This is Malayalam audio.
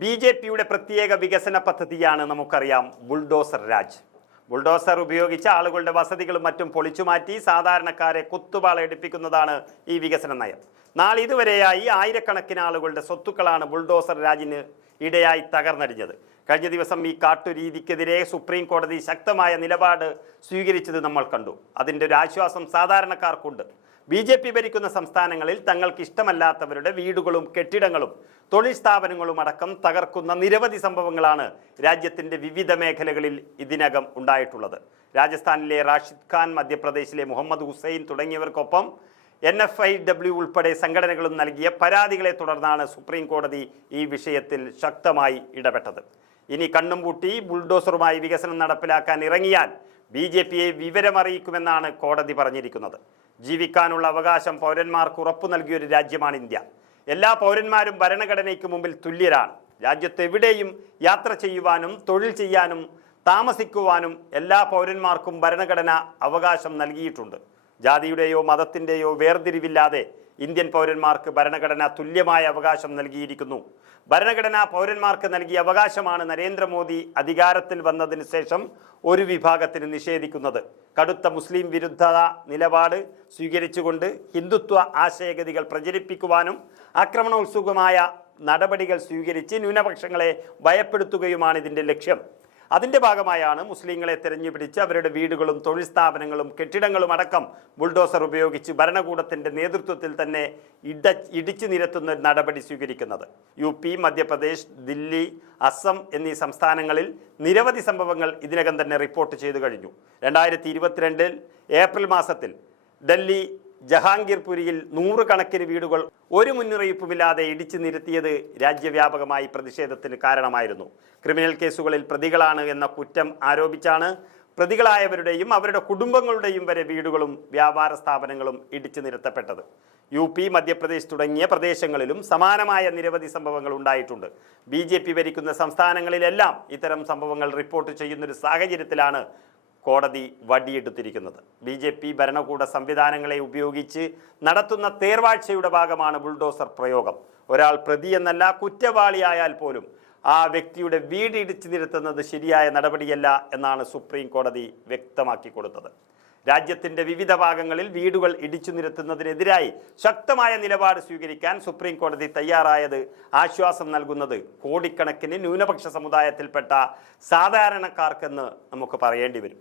ബി ജെ പിയുടെ പ്രത്യേക വികസന പദ്ധതിയാണ് നമുക്കറിയാം ബുൾഡോസർ രാജ്. ബുൾഡോസർ ഉപയോഗിച്ച് ആളുകളുടെ വസതികളും മറ്റും പൊളിച്ചുമാറ്റി സാധാരണക്കാരെ കുത്തുപാളയെടുപ്പിക്കുന്നതാണ് ഈ വികസന നയം. നാളിതുവരെയായി ആയിരക്കണക്കിന് ആളുകളുടെ സ്വത്തുക്കളാണ് ബുൾഡോസർ രാജിന് ഇടയായി തകർന്നടിഞ്ഞത്. കഴിഞ്ഞ ദിവസം ഈ കാട്ടുരീതിക്കെതിരെ സുപ്രീം കോടതി ശക്തമായ നിലപാട് സ്വീകരിച്ചത് നമ്മൾ കണ്ടു. അതിന്റെ ഒരു ആശ്വാസം സാധാരണക്കാർക്കുണ്ട്. ബി ജെ പി ഭരിക്കുന്ന സംസ്ഥാനങ്ങളിൽ തങ്ങൾക്ക് ഇഷ്ടമല്ലാത്തവരുടെ വീടുകളും കെട്ടിടങ്ങളും തൊഴിൽ സ്ഥാപനങ്ങളും അടക്കം തകർക്കുന്ന നിരവധി സംഭവങ്ങളാണ് രാജ്യത്തിന്റെ വിവിധ മേഖലകളിൽ ഇതിനകം ഉണ്ടായിട്ടുള്ളത്. രാജസ്ഥാനിലെ റാഷിദ് ഖാൻ മധ്യപ്രദേശിലെ മുഹമ്മദ് ഹുസൈൻ തുടങ്ങിയവർക്കൊപ്പം എൻ എഫ് ഐ ഡബ്ല്യു ഉൾപ്പെടെ സംഘടനകളും നൽകിയ പരാതികളെ തുടർന്നാണ് സുപ്രീം കോടതി ഈ വിഷയത്തിൽ ശക്തമായി ഇടപെട്ടത്. ഇനി കണ്ണും പൂട്ടി ബുൾഡോസറുമായി വികസനം നടപ്പിലാക്കാൻ ഇറങ്ങിയാൽ ബി ജെ പിയെ വിവരമറിയിക്കുമെന്നാണ് കോടതി പറഞ്ഞിരിക്കുന്നത്. ജീവിക്കാനുള്ള അവകാശം പൗരന്മാർക്ക് ഉറപ്പു നൽകിയൊരു രാജ്യമാണ് ഇന്ത്യ. എല്ലാ പൗരന്മാരും ഭരണഘടനയ്ക്ക് മുമ്പിൽ തുല്യരാണ്. രാജ്യത്തെവിടെയും യാത്ര ചെയ്യുവാനും തൊഴിൽ ചെയ്യാനും താമസിക്കുവാനും എല്ലാ പൗരന്മാർക്കും ഭരണഘടന അവകാശം നൽകിയിട്ടുണ്ട്. ജാതിയുടെയോ മതത്തിന്റെയോ വേർതിരിവില്ലാതെ ഇന്ത്യൻ പൗരന്മാർക്ക് ഭരണഘടന തുല്യമായ അവകാശം നൽകിയിരിക്കുന്നു. ഭരണഘടന പൗരന്മാർക്ക് നൽകിയ അവകാശമാണ് നരേന്ദ്രമോദി അധികാരത്തിൽ വന്നതിന് ശേഷം ഒരു വിഭാഗത്തിന് നിഷേധിക്കുന്നത്. കടുത്ത മുസ്ലിം വിരുദ്ധ നിലപാട് സ്വീകരിച്ചുകൊണ്ട് ഹിന്ദുത്വ ആശയഗതികൾ പ്രചരിപ്പിക്കുവാനും ആക്രമണോത്സുകമായ നടപടികൾ സ്വീകരിച്ച് ന്യൂനപക്ഷങ്ങളെ ഭയപ്പെടുത്തുകയുമാണ് ഇതിന്റെ ലക്ഷ്യം. അതിന്റെ ഭാഗമായാണ് മുസ്ലിങ്ങളെ തെരഞ്ഞുപിടിച്ച് അവരുടെ വീടുകളും തൊഴിൽ സ്ഥാപനങ്ങളും കെട്ടിടങ്ങളും അടക്കം ബുൾഡോസർ ഉപയോഗിച്ച് ഭരണകൂടത്തിന്റെ നേതൃത്വത്തിൽ തന്നെ ഇട ഇടിച്ചു നിരത്തുന്ന നടപടി സ്വീകരിക്കുന്നത്. യു പി മധ്യപ്രദേശ് ദില്ലി അസം എന്നീ സംസ്ഥാനങ്ങളിൽ നിരവധി സംഭവങ്ങൾ ഇതിനകം തന്നെ റിപ്പോർട്ട് ചെയ്തു കഴിഞ്ഞു. രണ്ടായിരത്തി ഇരുപത്തിരണ്ടിൽ ഏപ്രിൽ മാസത്തിൽ ഡൽഹി ജഹാംഗീർപുരിയിൽ നൂറുകണക്കിന് വീടുകൾ ഒരു മുന്നറിയിപ്പുമില്ലാതെ ഇടിച്ചു നിരത്തിയത് രാജ്യവ്യാപകമായി പ്രതിഷേധത്തിന് കാരണമായിരുന്നു. ക്രിമിനൽ കേസുകളിൽ പ്രതികളാണ് എന്ന കുറ്റം ആരോപിച്ചാണ് പ്രതികളായവരുടെയും അവരുടെ കുടുംബങ്ങളുടെയും വരെ വീടുകളും വ്യാപാര സ്ഥാപനങ്ങളും ഇടിച്ചു നിരത്തപ്പെട്ടത്. യു പി മധ്യപ്രദേശ് തുടങ്ങിയ പ്രദേശങ്ങളിലും സമാനമായ നിരവധി സംഭവങ്ങൾ ഉണ്ടായിട്ടുണ്ട്. ബി ജെ പി ഭരിക്കുന്ന സംസ്ഥാനങ്ങളിലെല്ലാം ഇത്തരം സംഭവങ്ങൾ റിപ്പോർട്ട് ചെയ്യുന്നൊരു സാഹചര്യത്തിലാണ് കോടതി വടിയെടുത്തിരിക്കുന്നത്. ബി ജെ പി ഭരണകൂട സംവിധാനങ്ങളെ ഉപയോഗിച്ച് നടത്തുന്ന തേർവാഴ്ചയുടെ ഭാഗമാണ് ബുൾഡോസർ പ്രയോഗം. ഒരാൾ പ്രതി എന്നല്ല കുറ്റവാളിയായാൽ പോലും ആ വ്യക്തിയുടെ വീട് ഇടിച്ചു നിരത്തുന്നത് ശരിയായ നടപടിയല്ല എന്നാണ് സുപ്രീം കോടതി വ്യക്തമാക്കി കൊടുത്തത്. രാജ്യത്തിന്റെ വിവിധ ഭാഗങ്ങളിൽ വീടുകൾ ഇടിച്ചു നിരത്തുന്നതിനെതിരായി ശക്തമായ നിലപാട് സ്വീകരിക്കാൻ സുപ്രീം കോടതി തയ്യാറായത് ആശ്വാസം നൽകുന്നത് കോടിക്കണക്കിന് ന്യൂനപക്ഷ സമുദായത്തിൽപ്പെട്ട സാധാരണക്കാർക്കെന്ന് നമുക്ക് പറയേണ്ടി വരും.